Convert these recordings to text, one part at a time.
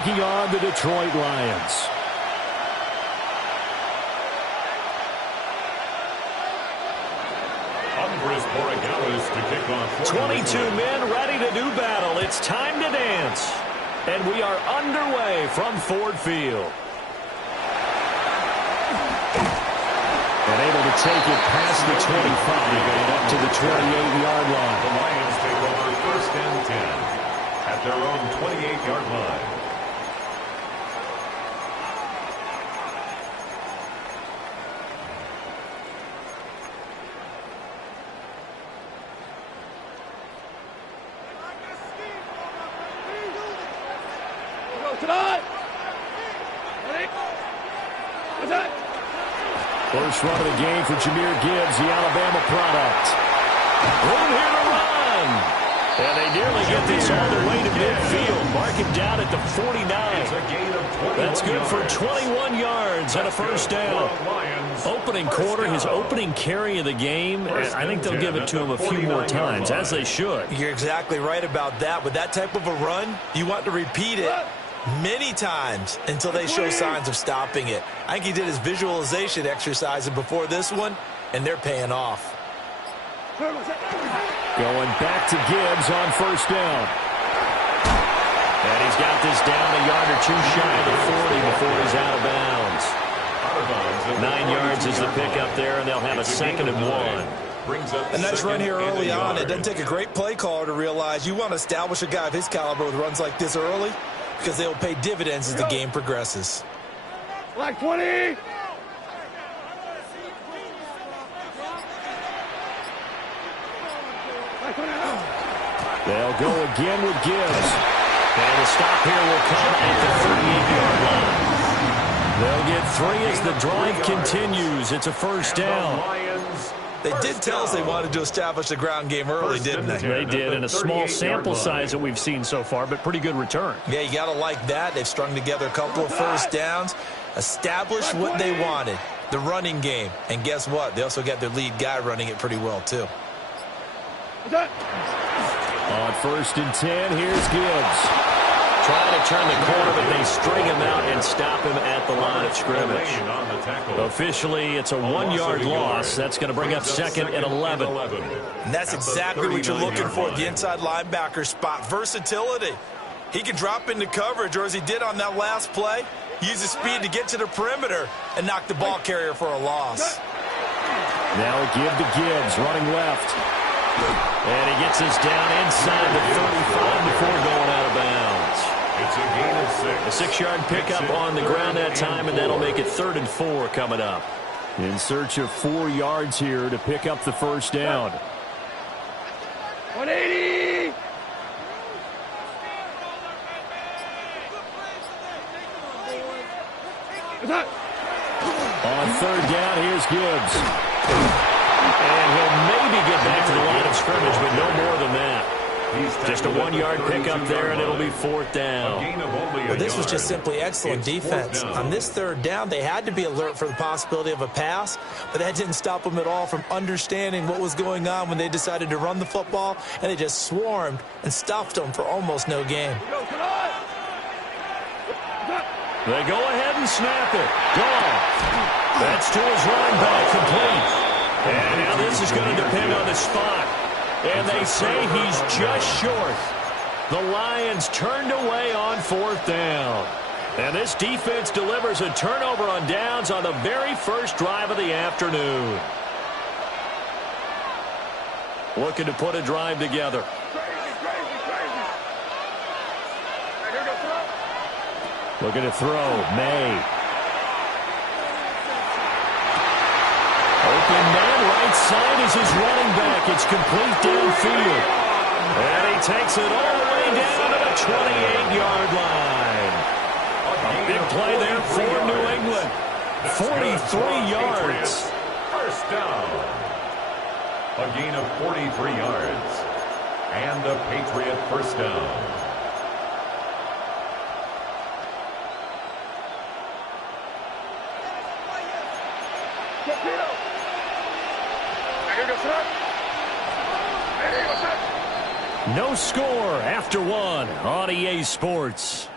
Taking on the Detroit Lions. To kick off 22 men ready to do battle. It's time to dance. And we are underway from Ford Field. And able to take it past the 25 and up to the 28-yard line. The Lions take over 1st and 10 at their own 28-yard line. First run of the game for Jahmyr Gibbs, the Alabama product. Room here to run. And they nearly get this all the way to midfield. Mark him down at the 49. That's good for 21 yards and a first down. Opening quarter, his opening carry of the game. I think they'll give it to him a few more times, as they should. You're exactly right about that. With that type of a run, you want to repeat it many times until they show signs of stopping it. I think he did his visualization exercise before this one, and they're paying off. Going back to Gibbs on first down. And he's got this down a yard or two shy of the 40 before he's out of bounds. 9 yards is the pickup there, and they'll have a 2nd and 1. A nice run here early on. It doesn't take a great play caller to realize you want to establish a guy of his caliber with runs like this early, because they will pay dividends as the game progresses. Black 20. They'll go again with Gibbs. And the stop here will come at the 38-yard line. They'll get 3 as the drive continues. It's a first down. They did tell us they wanted to establish the ground game early, didn't they? They did, in a small sample size that we've seen so far, but pretty good return. Yeah, you got to like that. They've strung together a couple of first downs, established what they wanted, the running game. And guess what? They also got their lead guy running it pretty well, too. On 1st and 10, here's Gibbs. Trying to turn the corner, but they string him out and stop him at the line of scrimmage. Officially, it's a 1-yard loss. That's going to bring up 2nd and 11. And that's exactly what you're looking for at the inside linebacker spot. Versatility. He can drop into coverage, or as he did on that last play, use his speed to get to the perimeter and knock the ball carrier for a loss. Now give to Gibbs, running left. And he gets us down inside the 35 before going out of bounds. It's a gain of 6. A 6-yard pickup on the ground that time, and that'll make it 3rd and 4 coming up. In search of 4 yards here to pick up the first down. 180. On 3rd down, here's Gibbs. And he'll maybe get back to the line of scrimmage, but no more than that. Just a 1-yard pickup there, and it'll be 4th down. Well, this was just simply excellent defense. On this 3rd down, they had to be alert for the possibility of a pass, but that didn't stop them at all from understanding what was going on when they decided to run the football, and they just swarmed and stuffed them for almost no gain. They go ahead and snap it. Gone. That's to his running back, complete. And now this is going to depend on the spot. And they say he's just short. The Lions turned away on 4th down. And this defense delivers a turnover on downs on the very first drive of the afternoon. Looking to put a drive together. Looking to throw. May. Open man, right side is his running back. It's complete downfield. And he takes it all the way down to the 28-yard line. A big play there for New England. 43 yards. First down. A gain of 43 yards. And a Patriot first down. No score after 1 on EA Sports.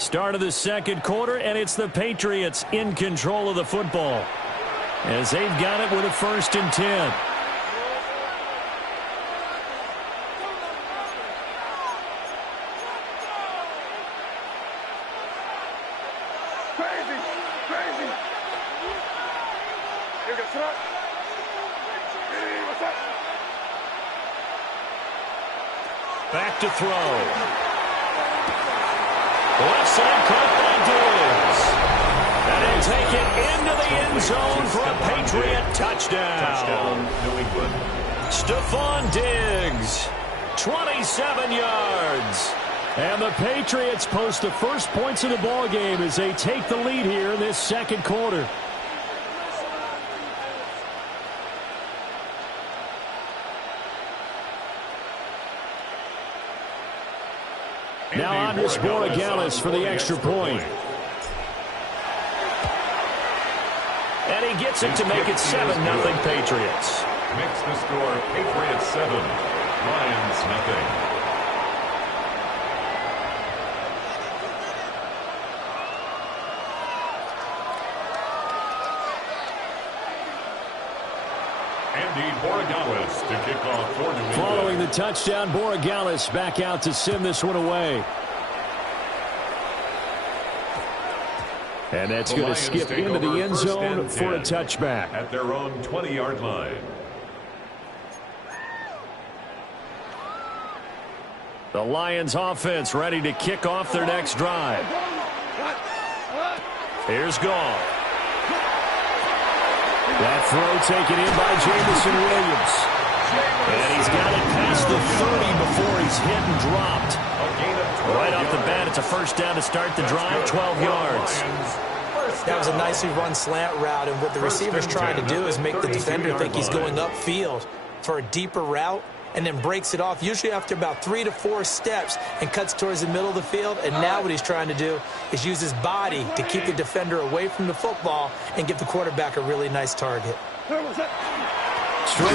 Start of the second quarter, and it's the Patriots in control of the football as they've got it with a 1st and 10. Back to throw. Left side caught by Diggs. And he'll take it into the end zone for a Patriot touchdown. New England. Stephon Diggs, 27 yards. And the Patriots post the first points of the ball game as they take the lead here in this second quarter. Now Andres Borregales for the extra point. And he gets it to make it 7-0 Patriots. Makes the score Patriots 7, Lions nothing. Andy Borregales to kick off for New England. Following the touchdown, Borregales back out to send this one away. And that's going to skip into the end zone for a touchback. At their own 20-yard line. The Lions offense ready to kick off their next drive. Here's Goff. That throw taken in by Jameson Williams. And he's got it past the 30 before he's hit and dropped. Right off the bat, it's a 1st down to start the drive, 12 yards. That was a nicely run slant route, and what the receiver's trying to do is make the defender think he's going upfield for a deeper route, and then breaks it off, usually after about 3 to 4 steps, and cuts towards the middle of the field. And now what he's trying to do is use his body to keep the defender away from the football and give the quarterback a really nice target. Straight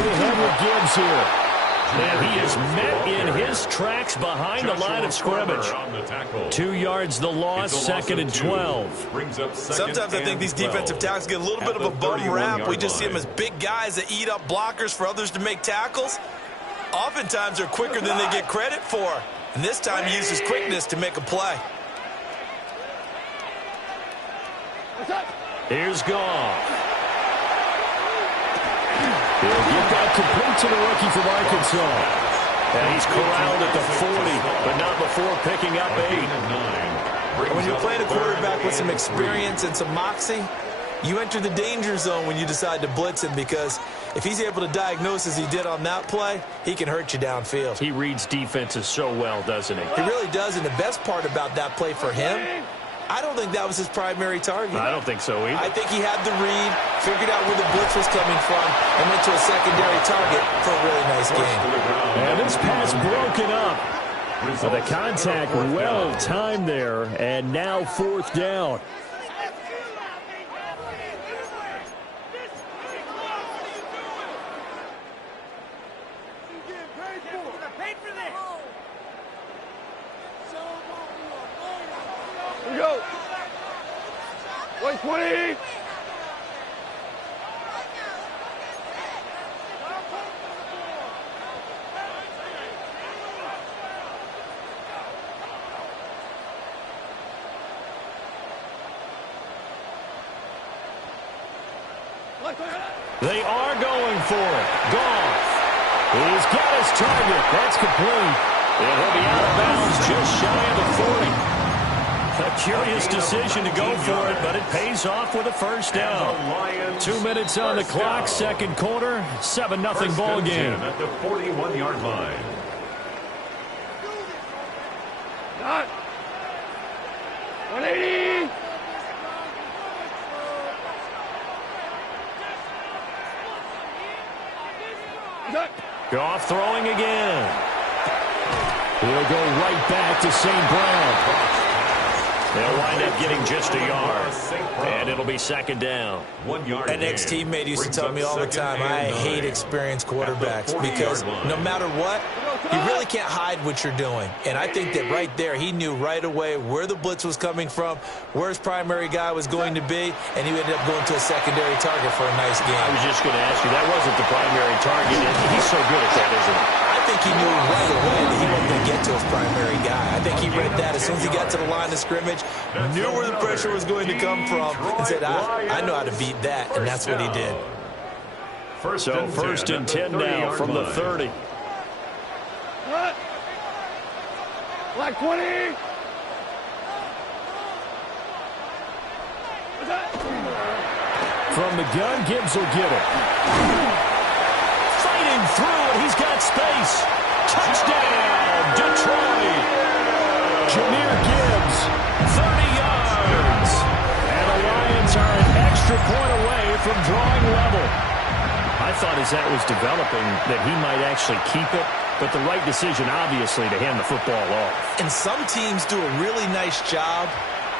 ahead with Gibbs here. And he is met in his tracks behind the line of scrimmage. 2 yards the loss, 2nd and 12. Sometimes I think these defensive tackles get a little bit of a bum rap. We just see them as big guys that eat up blockers for others to make tackles. Oftentimes they're quicker than they get credit for. And this time he uses quickness to make a play. Here's Goff. He'll get that complete to the rookie from Arkansas. And he's corralled at the 40, but not before picking up 8. When you're playing a quarterback with some experience and some moxie, you enter the danger zone when you decide to blitz him, because if he's able to diagnose as he did on that play, he can hurt you downfield. He reads defenses so well, doesn't he? He really does, and the best part about that play for him, I don't think that was his primary target. I don't think so either. I think he had the read, figured out where the blitz was coming from, and went to a secondary target for a really nice game. And this pass broken up. So the contact well timed there, and now 4th down. Here we go. 120. They are going for it. Goff. He's got his target. That's complete. And he'll be out of bounds just shy of the 40. A curious decision to go for it, but it pays off with a 1st down. 2 minutes on the clock, second quarter, 7-0 ball game. At the 41-yard line. Not. 180. Goff throwing again. He'll go right back to St. Brown. They'll wind up getting just a yard, and it'll be 2nd down. 1 yard. An ex-teammate used to tell me all the time, I hate experienced quarterbacks, because no matter what, You really can't hide what you're doing. And I think that right there, he knew right away where the blitz was coming from, where his primary guy was going to be, and he ended up going to a secondary target for a nice game. I was just going to ask you, that wasn't the primary target. He's so good at that, isn't he? I think he knew right away that he wasn't going to get to his primary guy. I think he read that as soon as he got to the line of scrimmage, knew where the pressure was going to come from, and said, I know how to beat that, and that's what he did. So first and 10 now from the 30. What? Like 20. From the gun, Gibbs will get it. Fighting through it, he's got space. Touchdown, Detroit. Jahmyr Gibbs, 30 yards. And the Lions are an extra point away from drawing level. I thought as that was developing that he might actually keep it, but the right decision, obviously, to hand the football off. And some teams do a really nice job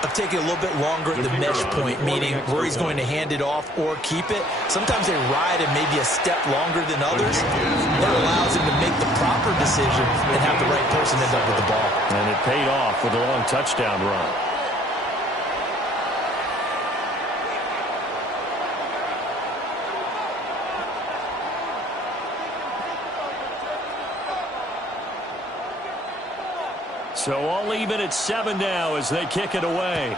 of taking a little bit longer at the mesh point, meaning where he's going to hand it off or keep it. Sometimes they ride it maybe a step longer than others. That allows him to make the proper decision and have the right person end up with the ball. And it paid off with a long touchdown run. So all even at 7 now as they kick it away.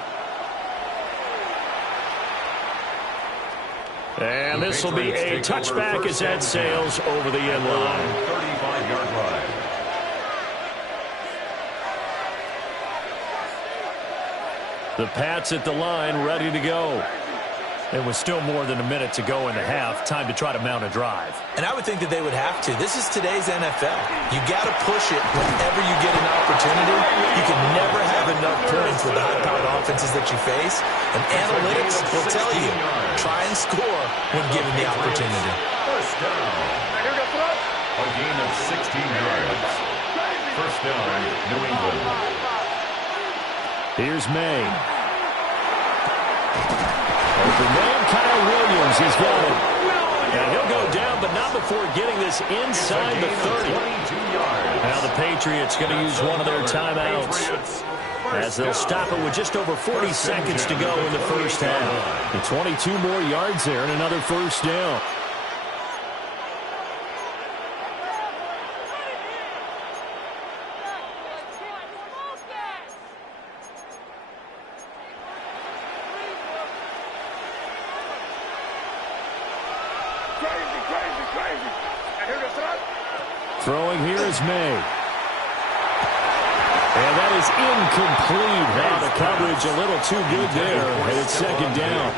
And this will be a touchback as that sails over the end line. 35-yard line. The Pats at the line ready to go. There was still more than a minute to go in the half. Time to try to mount a drive. And I would think that they would have to. This is today's NFL. You got to push it whenever you get an opportunity. You can never have enough points with the high-powered offenses that you face. And analytics will tell you, try and score when given the opportunity. First down. A gain of 16 yards. First down, New England. Here's May. Open man, Kyle Williams has got it. And he'll go down, but not before getting this inside the 30. Now the Patriots going to use one of their timeouts as they'll stop it with just over 40 seconds to go in the first half. And 22 more yards there and another first down. Throwing here is May. And that is incomplete. Now the coverage a little too good there. And it's second down.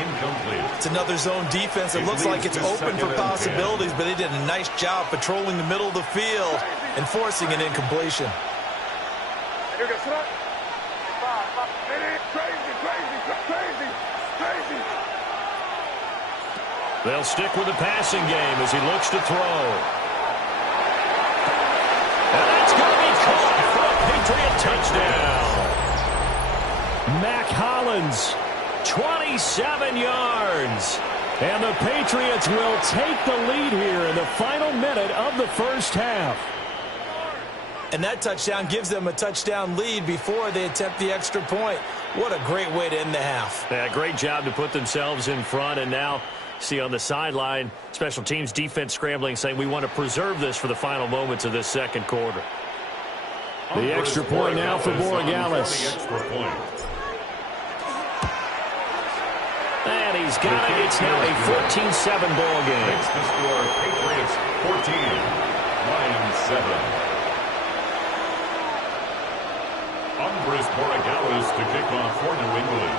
Incomplete. It's another zone defense. It looks like it's open for possibilities, but they did a nice job patrolling the middle of the field and forcing an incompletion. They'll stick with the passing game as he looks to throw. And that's going to be caught for a Patriot touchdown. Mac Hollins, 27 yards. And the Patriots will take the lead here in the final minute of the first half. And that touchdown gives them a touchdown lead before they attempt the extra point. What a great way to end the half. Yeah, great job to put themselves in front, and now see on the sideline, special teams defense scrambling, saying we want to preserve this for the final moments of this second quarter. The extra point now for Borregales. And he's got it. It's now a 14-7 ball game. Makes the score Patriots 14, Lions 7. Andres Borregales to kick off for New England.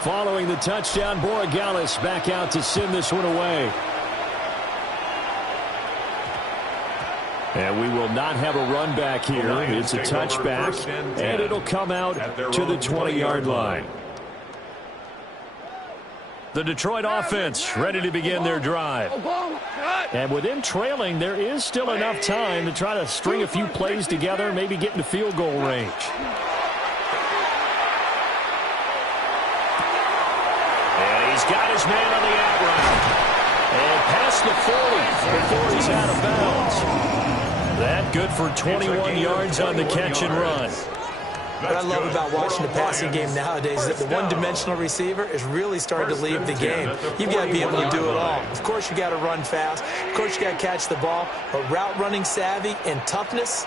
Following the touchdown, Borregales back out to send this one away. And we will not have a run back here. It's a touchback, and it'll come out to the 20-yard line. The Detroit offense ready to begin their drive. And with them trailing, there is still enough time to try to string a few plays together, maybe get into field goal range. And he's got his man on the out route. And past the 40 before he's out of bounds. That good for 21 yards on the catch and run. What I love about watching the passing game nowadays is that the one-dimensional receiver is really starting to leave the game. You've got to be able to do it all. Of course, you got to run fast. Of course, you got to catch the ball. But route running savvy and toughness,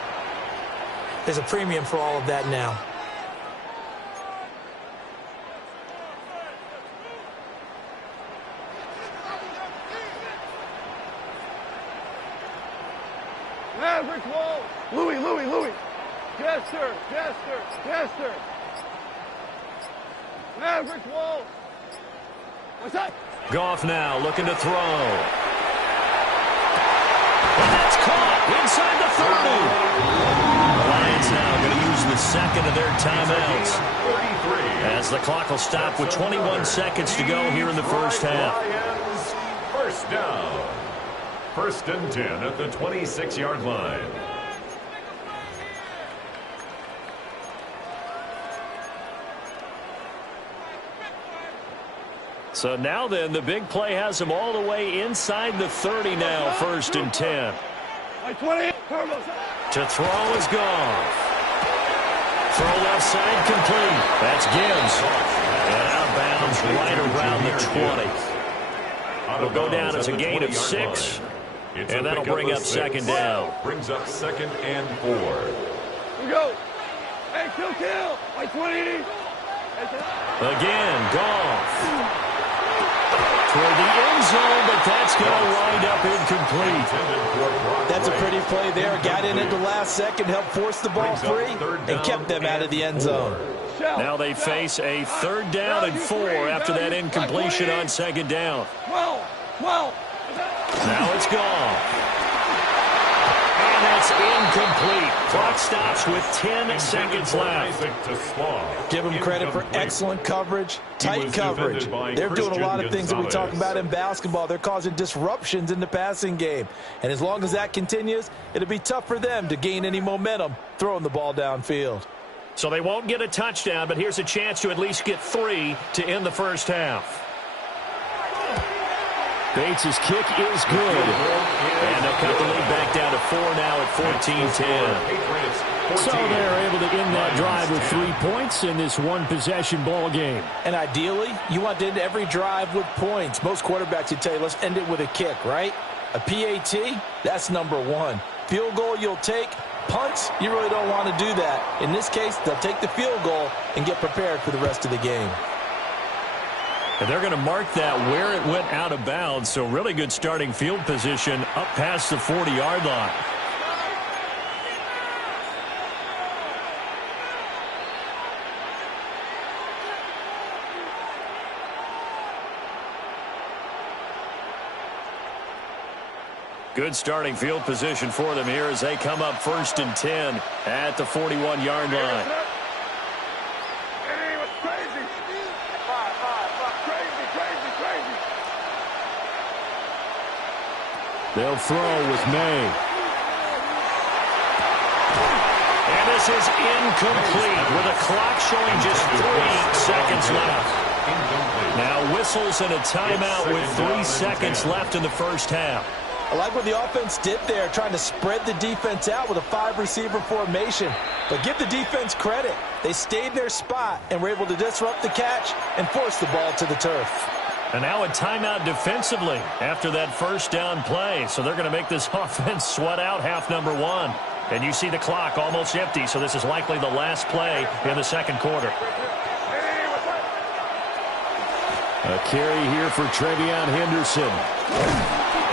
there's a premium for all of that now. Maverick wall. Louis. Jester. Maverick wall. What's that? Goff now looking to throw. And that's caught inside the 30. The Lions now going to use the second of their timeouts, as the clock will stop with 21 seconds to go here in the first half. Lions, first down. 1st and 10 at the 26-yard line. So now then, the big play has him all the way inside the 30 now, 1st and 10. To throw is Goff. Throw left side complete. That's Gibbs. And out of bounds right around the 20. Will go down as a gain of 6. And that'll bring up 2nd down. Brings up 2nd and 4. We go. Hey, kill. Like 20. Again, Goff. Toward the end zone, but that's going to wind up incomplete. That's a pretty play there. Got in at the last second, helped force the ball free, and kept them out of the end zone. Now they face a 3rd down and 4 after that incompletion on 2nd down. Now it's Goff. And that's incomplete. Clock stops with 10 seconds left. Give them credit for excellent coverage, tight coverage. They're doing a lot of things that we talk about in basketball. They're causing disruptions in the passing game. And as long as that continues, it'll be tough for them to gain any momentum throwing the ball downfield. So they won't get a touchdown, but here's a chance to at least get 3 to end the first half. Bates' kick is good. And they'll cut the lead back down to 4 now at 14-10. So they're able to end that drive with 3 points in this one-possession ball game. And ideally, you want to end every drive with points. Most quarterbacks would tell you, let's end it with a kick, right? A PAT, that's number 1. Field goal you'll take. Punts, you really don't want to do that. In this case, they'll take the field goal and get prepared for the rest of the game. And they're going to mark that where it went out of bounds. So really good starting field position up past the 40-yard line. Good starting field position for them here as they come up 1st and 10 at the 41-yard line. They'll throw with May. And this is incomplete with a clock showing just 3 seconds left. Now whistles and a timeout with 3 seconds left in the first half. I like what the offense did there, trying to spread the defense out with a 5-receiver formation. But give the defense credit. They stayed in their spot and were able to disrupt the catch and force the ball to the turf. And now a timeout defensively after that first down play. So they're going to make this offense sweat out half number 1. And you see the clock almost empty, so this is likely the last play in the second quarter. A carry here for Trevion Henderson.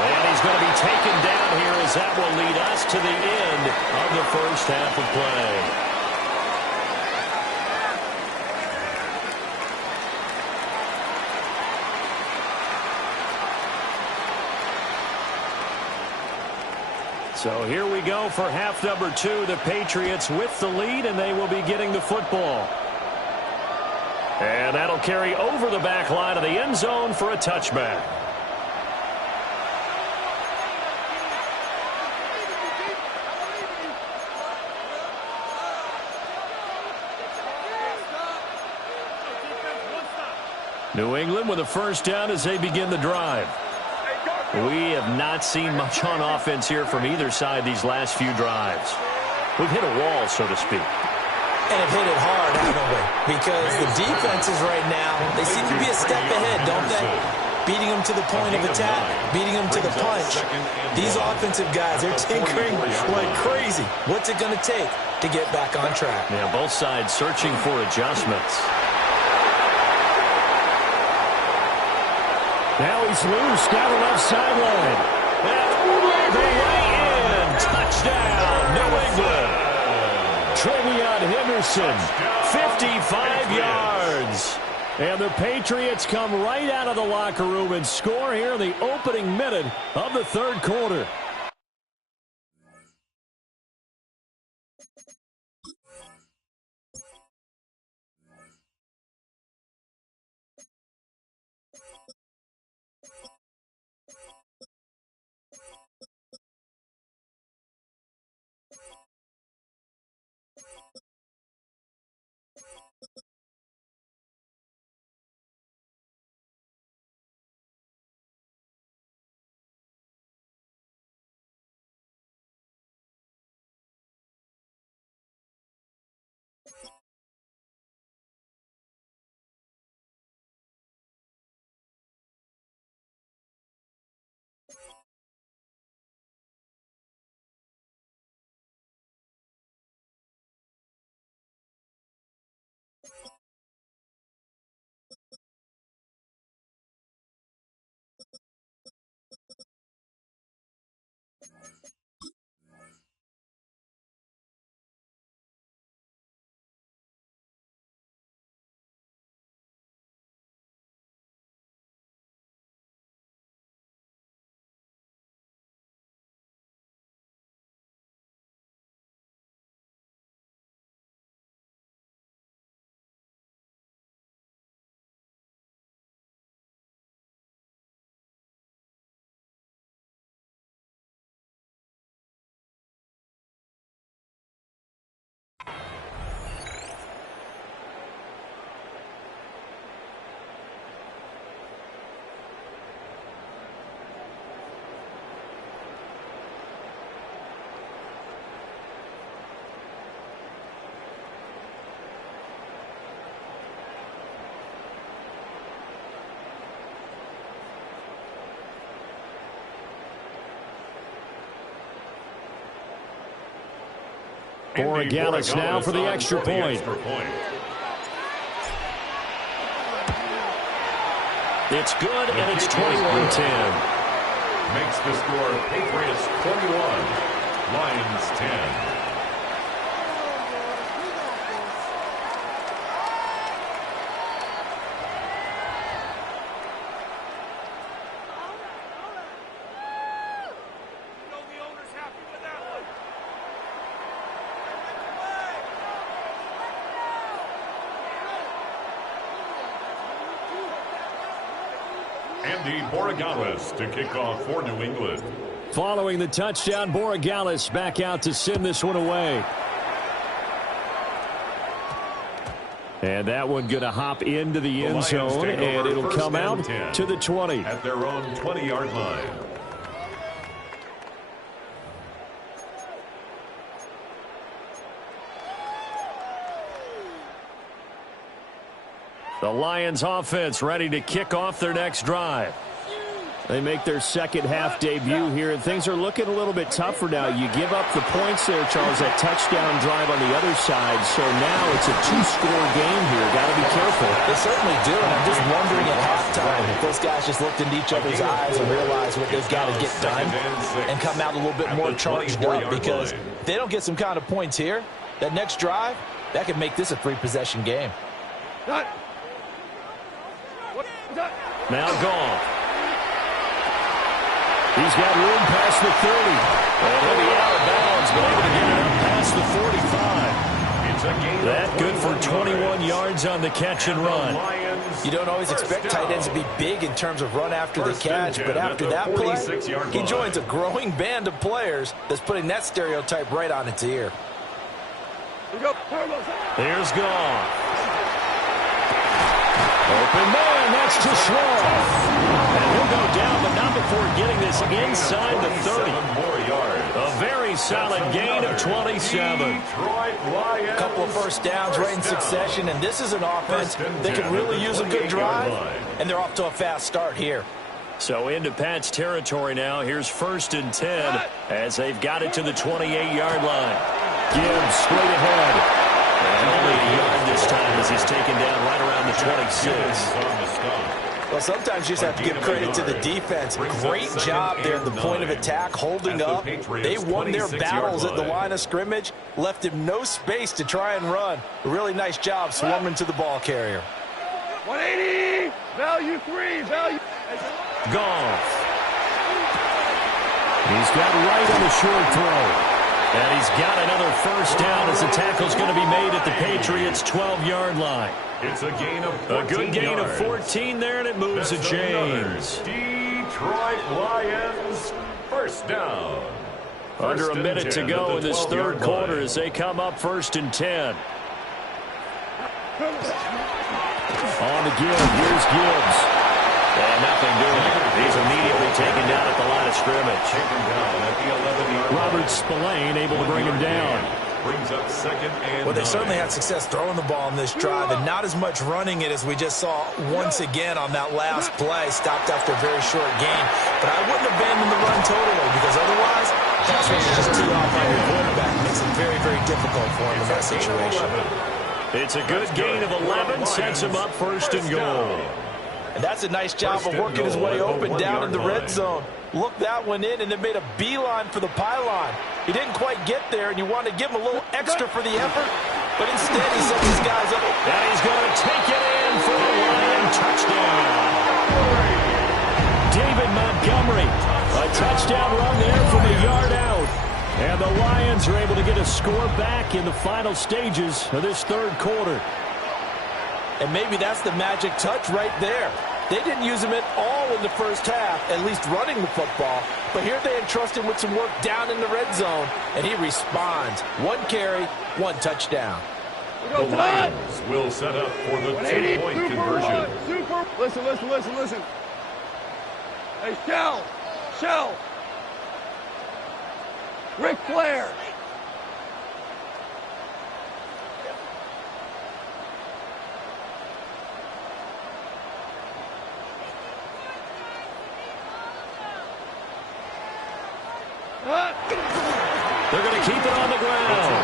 And he's going to be taken down here as that will lead us to the end of the first half of play. So here we go for half number 2. The Patriots with the lead, and they will be getting the football. And that'll carry over the back line of the end zone for a touchback. New England with a first down as they begin the drive. We have not seen much on offense here from either side these last few drives. We've hit a wall, so to speak. And have hit it hard, haven't we? Because the defenses right now, they seem to be a step ahead, don't they? Beating them to the point of attack, beating them to the punch. These offensive guys, they're tinkering like crazy. What's it going to take to get back on track? Yeah, both sides searching for adjustments. Now he's loose down the left sideline. That's all the way in. Touchdown, New England. Trevion Henderson, 55 yards. And the Patriots come right out of the locker room and score here in the opening minute of the third quarter. Borregales now for the extra point. It's good, and it's 21-10. Makes the score Patriots 21, Lions 10. Borregales to kick off for New England. Following the touchdown, Borregales back out to send this one away. And that one going to hop into the end zone, and it'll come out to the 20. At their own 20-yard line. The Lions offense ready to kick off their next drive. They make their second half debut here, and things are looking a little bit tougher now. You give up the points there, Charles, that touchdown drive on the other side. So now it's a two-score game here. Got to be careful. They certainly do, and I'm just wondering at halftime if those guys just looked into each other's eyes and realized what they've got to get done and come out a little bit more charged up, because if they don't get some kind of points here, that next drive, that could make this a three-possession game. Now gone. He's got room past the 30. And he'll be out of bounds, but able to get it up past the 45. It's a game. That good for 21 yards on the catch and run. You don't always expect tight ends to be big in terms of run after the catch, but after that play, he joins a growing band of players that's putting that stereotype right on its ear. There's Goff. Open man, that's too slow. And he'll go down, but not before getting this inside the 30. More yards. A very solid gain of 27. A couple of first downs right in succession, and this is an offense that could really use a good drive, and they're off to a fast start here. So into Pat's territory now. Here's 1st and 10 as they've got it to the 28-yard line. Gibbs straight ahead. And only a yard this time as he's taken down right around the 26. Well, sometimes you just have to give credit to the defense. Great job there at the point of attack, holding up. They won their battles at the line of scrimmage, left him no space to try and run. A really nice job swarming to the ball carrier. 180, value 3, value. Goff. He's got right on the short throw. And he's got another first down as the tackle's going to be made at the Patriots' 12-yard line. It's a gain of 14 A good gain yards. of 14 there, and it moves to James. Detroit Lions, first down. Under a minute to go in this third quarter as they come up 1st and 10. On the give. Here's Gibbs. And nothing doing. He's immediately taken down at the line of scrimmage. Taken down at the 11-yard line. Robert Spillane able to bring him down. Brings up 2nd and Well, they 9. certainly had success throwing the ball on this drive, and not as much running it as we just saw once again on that last play. Stopped after a very short gain. But I wouldn't abandon the run totally, because otherwise, pass rush is just too off on your quarterback. It makes it very, very difficult for him in that situation. It's a good gain of 11, sets him up 1st and goal. And that's a nice job of working his way open down in the red zone. Look that one in, and it made a beeline for the pylon. He didn't quite get there, and you want to give him a little extra for the effort, but instead he sets his guys up. And he's going to take it in for a Lion touchdown. David Montgomery, a touchdown run there from a yard out. And the Lions are able to get a score back in the final stages of this third quarter. And maybe that's the magic touch right there. They didn't use him at all in the first half, at least running the football. But here they entrust him with some work down in the red zone, and he responds. 1 carry, 1 touchdown. The Lions will set up for the 2-point conversion. Super. Listen. Hey, Shell. Ric Flair. They're going to keep it on the ground.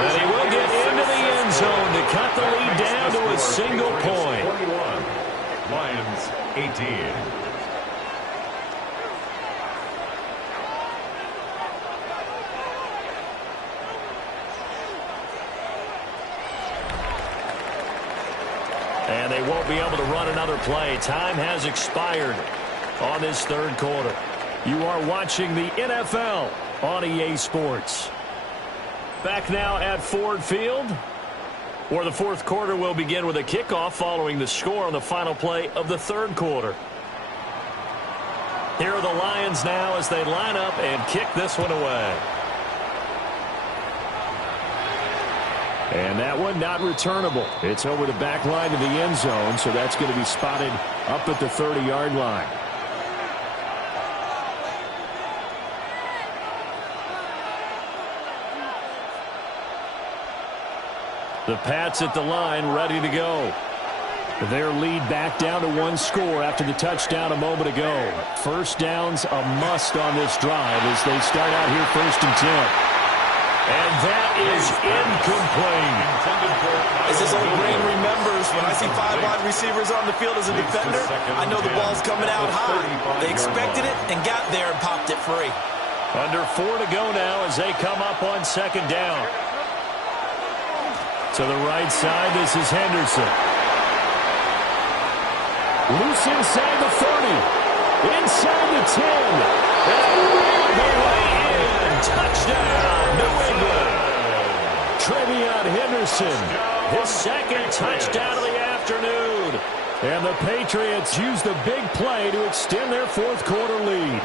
And he will get into the end zone to cut the lead down to a single point. 21. Lions 18. And they won't be able to run another play. Time has expired on this third quarter. You are watching the NFL on EA Sports. Back now at Ford Field, where the fourth quarter will begin with a kickoff following the score on the final play of the third quarter. Here are the Lions now as they line up and kick this one away. And that one not returnable. It's over the back line of the end zone, so that's going to be spotted up at the 30-yard line. The Pats at the line, ready to go. Their lead back down to 1 score after the touchdown a moment ago. First down's a must on this drive as they start out here 1st and 10. And that is incomplete. As this old brain remembers, when I see 5 wide receivers on the field as a defender, I know the ball's coming out high. They expected it and got there and popped it free. Under 4 to go now as they come up on 2nd down. To the right side, this is Henderson. Loose inside the 30. Inside the 10. And the way in. Touchdown, New England. Trevion Henderson. His 2nd touchdown of the afternoon. And the Patriots use the big play to extend their fourth quarter lead.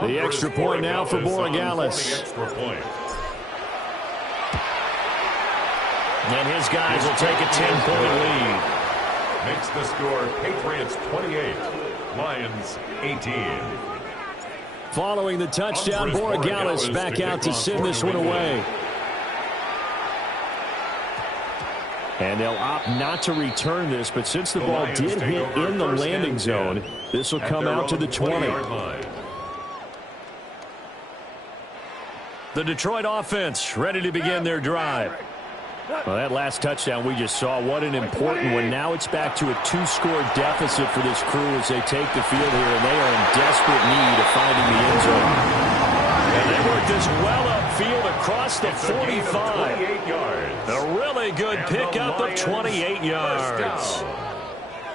The extra point now for Borregales. And his guys will take a 10-point lead. Makes the score Patriots 28, Lions 18. Following the touchdown, Borregales back out to send this one away. And they'll opt not to return this, but since the ball did hit in the landing zone, this will come out to the 20. The Detroit offense ready to begin their drive. Well, that last touchdown we just saw, what an important one. Now it's back to a 2-score deficit for this crew as they take the field here, and they are in desperate need of finding the end zone. And they work this well upfield across the 45. A really good pickup of 28 yards.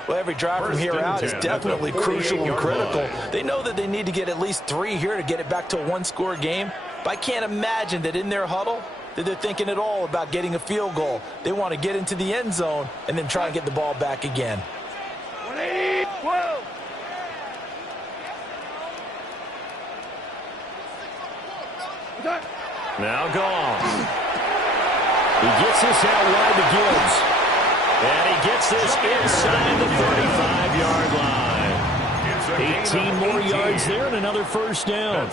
Well, every drive from here out is definitely crucial and critical. They know that they need to get at least 3 here to get it back to a 1-score game. But I can't imagine that in their huddle that they're thinking at all about getting a field goal. They want to get into the end zone and then try and get the ball back again. 12. Now Goff. He gets this out wide to Gibbs. And he gets this inside the 35-yard line. 18 more yards there and another first down.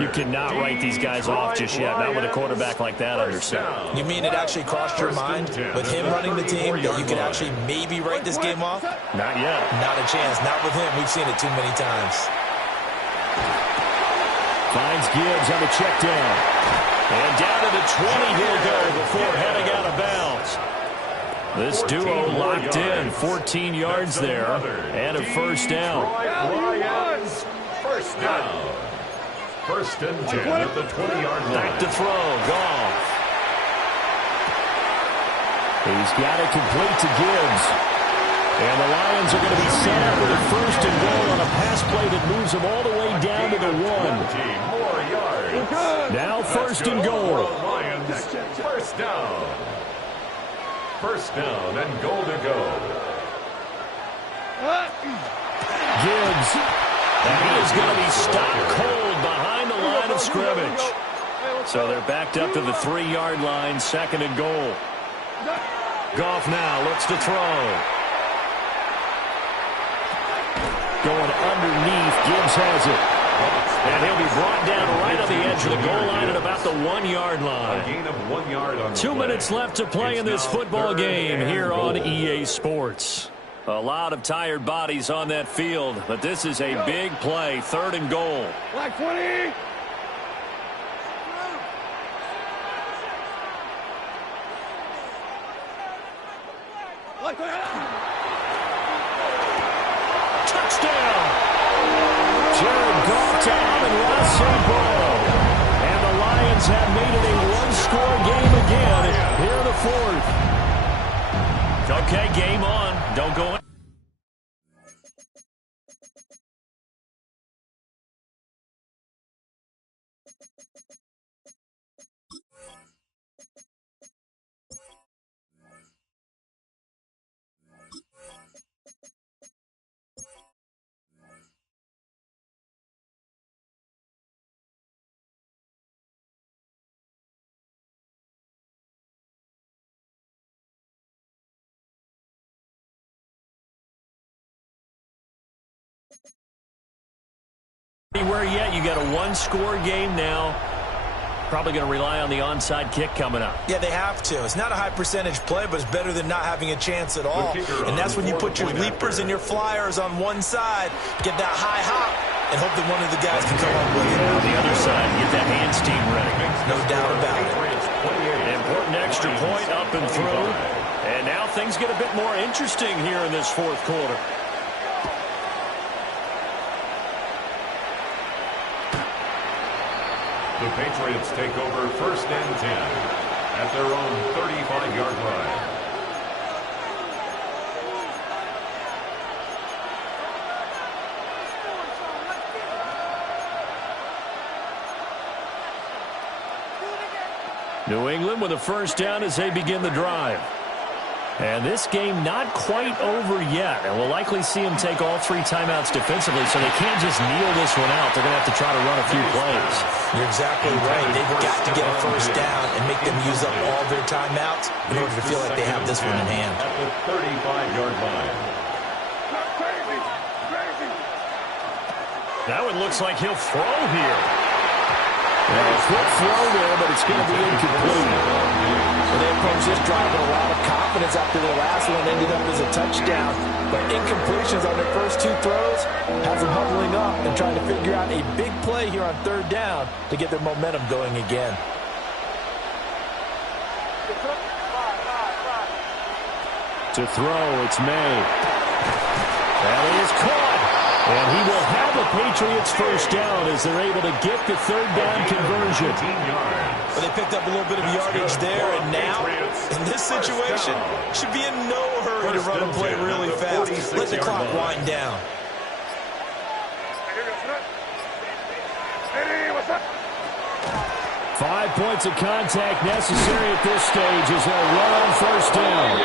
You cannot write these guys off just yet, not with a quarterback like that under center. You mean it actually crossed your mind with him running the team that you could actually maybe write this game off? Not yet. Not a chance. Not with him. We've seen it too many times. Finds Gibbs on the check down. And down to the 20 he'll go before heading out of bounds. This duo locked in, 14 yards there, and a first down. Lions, first down. First and 10 at the 20-yard line. Back to throw, Goff. He's got it complete to Gibbs. And the Lions are going to be set up with a first and goal on a pass play that moves them all the way down to the 1. More yards. Now first and goal. Lions, first down. First down and goal to go. Gibbs. And he is going to be stopped cold behind the line of scrimmage. So they're backed up to the 3-yard line, second and goal. Goff now looks to throw. Going underneath, Gibbs has it. And he'll be brought down right on the edge of the goal line at about the 1-yard line. A gain of 1 yard on the 2 play. minutes left to play in this football game here on EA Sports. A lot of tired bodies on that field, but this is a big play, third and goal. Black 20. Black 20. Touchdown! Jared Goff to Amon-Ra St. Paul. And the Lions have made it a 1-score game again here in the fourth. Okay, game on. Don't go in. Anywhere yet, you got a 1-score game now. probably going to rely on the onside kick coming up. Yeah, they have to. It's not a high percentage play, but it's better than not having a chance at all. And that's when you put your leapers and your flyers on one side, get that high hop, and hope that one of the guys can come up with it. On the other side, get that hands team ready. No doubt about it. Important extra point up and through. And now things get a bit more interesting here in this fourth quarter. The Patriots take over 1st and 10 at their own 35-yard line. New England with a first down as they begin the drive. And this game not quite over yet. And we'll likely see them take all 3 timeouts defensively, so they can't just kneel this one out. They're going to have to try to run a few plays. You're exactly right. They've got to get a first down and make them use up all their timeouts in order to feel like they have this one in hand. At the 35-yard line. That one looks like he'll throw here. A quick throw there, but it's going to be incomplete. Well, they approached this drive with a lot of confidence after their last one ended up as a touchdown. But incompletions on their first 2 throws have them huddling up and trying to figure out a big play here on 3rd down to get their momentum going again. To throw, it's May. That is caught. And he will have the Patriots first down as they're able to get the 3rd down conversion. But they picked up a little bit of yardage there, and now, in this situation, should be in no hurry to run and play really fast. Let the clock wind down. 5 points of contact necessary at this stage as they'll run on first down.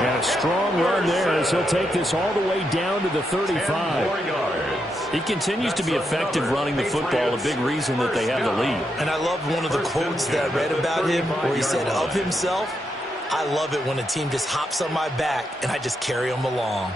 And a strong run there as he'll take this all the way down to the 35. He continues to be effective running the football, a big reason that they have the lead. And I love one of the quotes that I read about him where he said of himself, "I love it when a team just hops on my back and I just carry them along."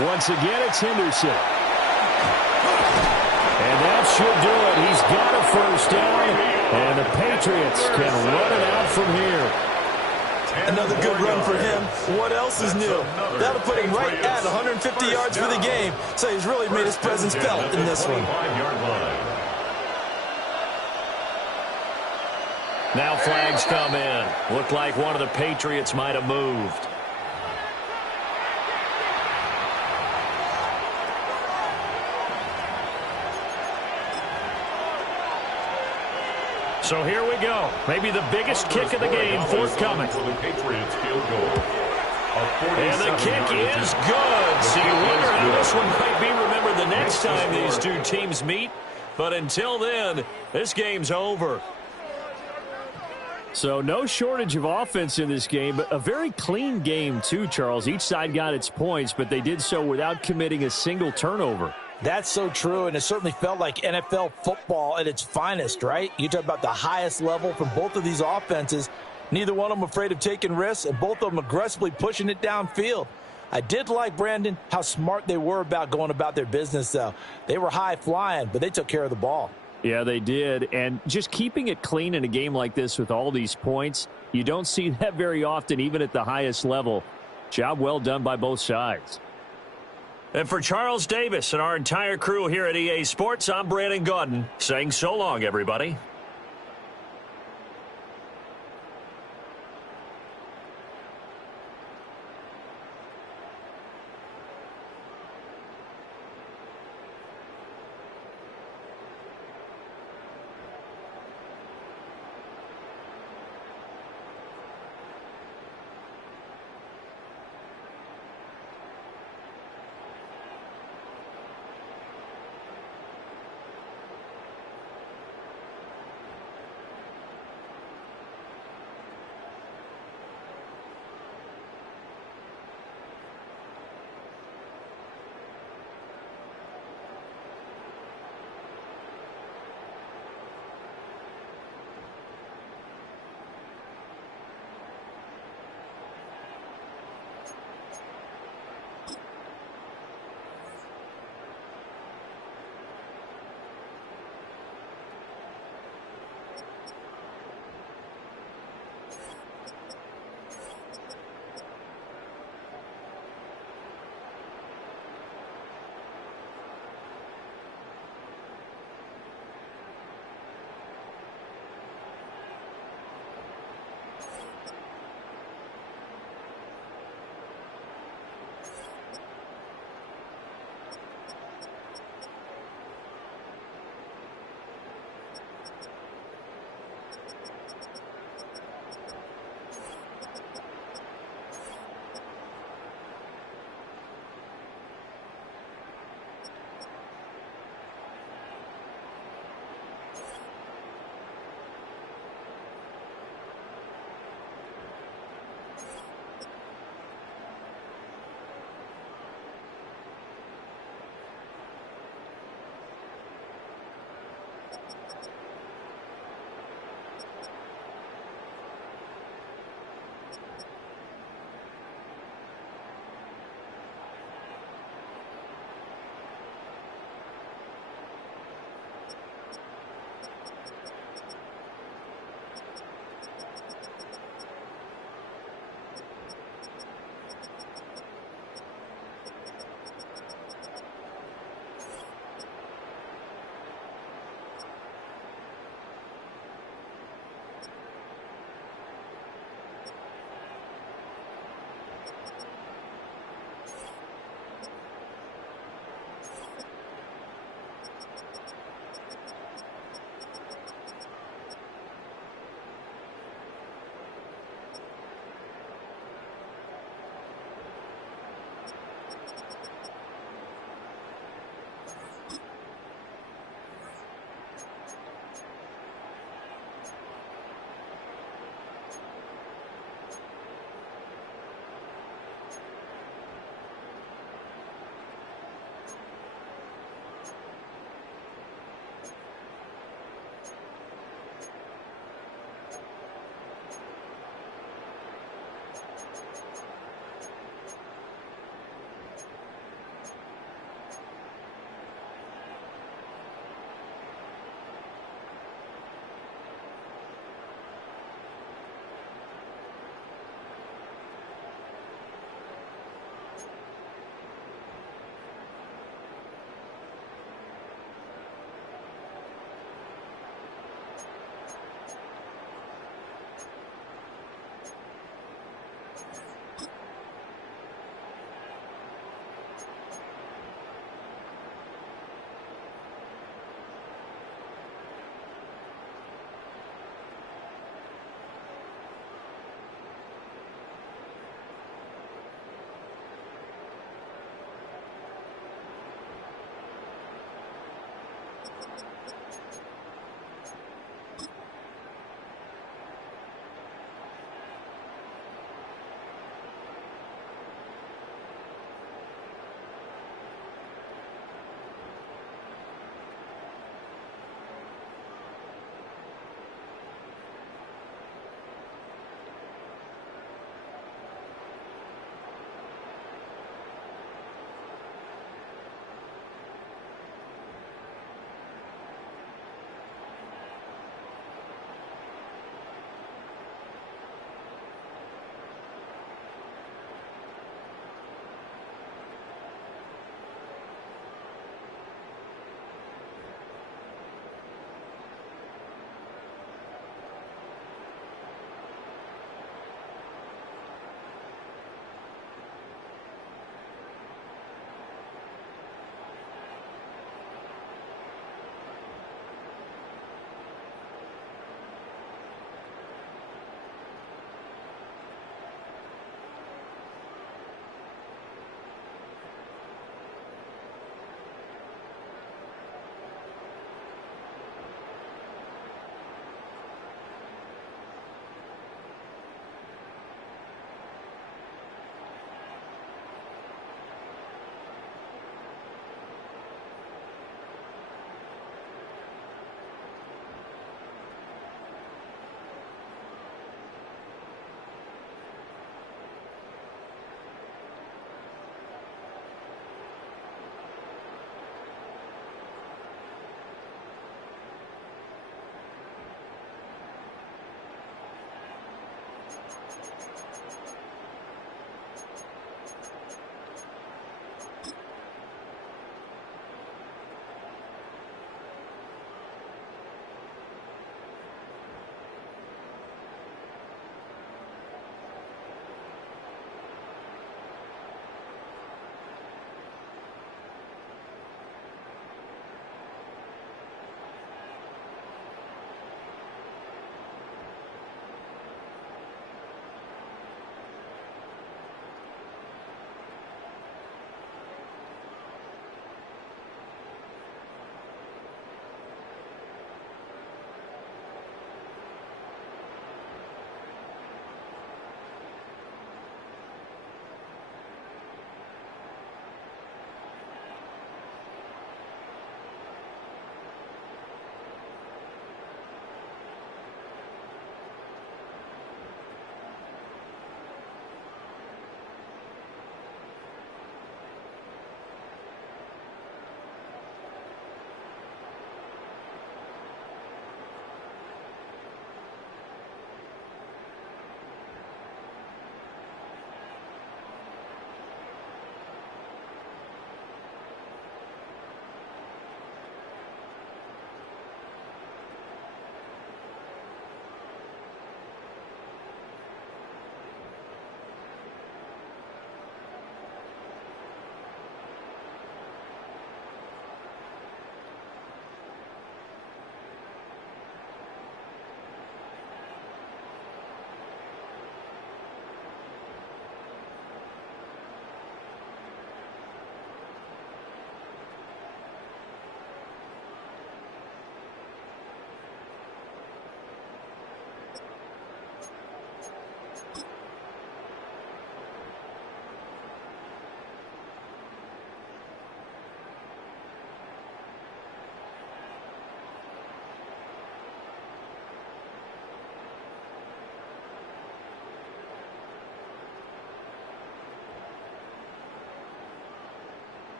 Once again, it's Henderson. And that should do it. He's got a first down, and the Patriots can run it out from here. Another good run for him. What else is new? That'll put him right at 150 yards for the game, so he's really made his presence felt in this one. Now flags come in. Looked like one of the Patriots might have moved. So here we go. Maybe the biggest kick of the game forthcoming. And the kick is good. So you wonder how this one might be remembered the next time these 2 teams meet. But until then, this game's over. So no shortage of offense in this game, but a very clean game too, Charles. Each side got its points, but they did so without committing a single turnover. That's so true, and it certainly felt like NFL football at its finest, right? You talk about the highest level from both of these offenses. Neither one of them afraid of taking risks, and both of them aggressively pushing it downfield. I did like, Brandon, how smart they were about going about their business, though. They were high-flying, but they took care of the ball. Yeah, they did, and just keeping it clean in a game like this with all these points, you don't see that very often, even at the highest level. Job well done by both sides. And for Charles Davis and our entire crew here at EA Sports, I'm Brandon Gaudin saying so long, everybody.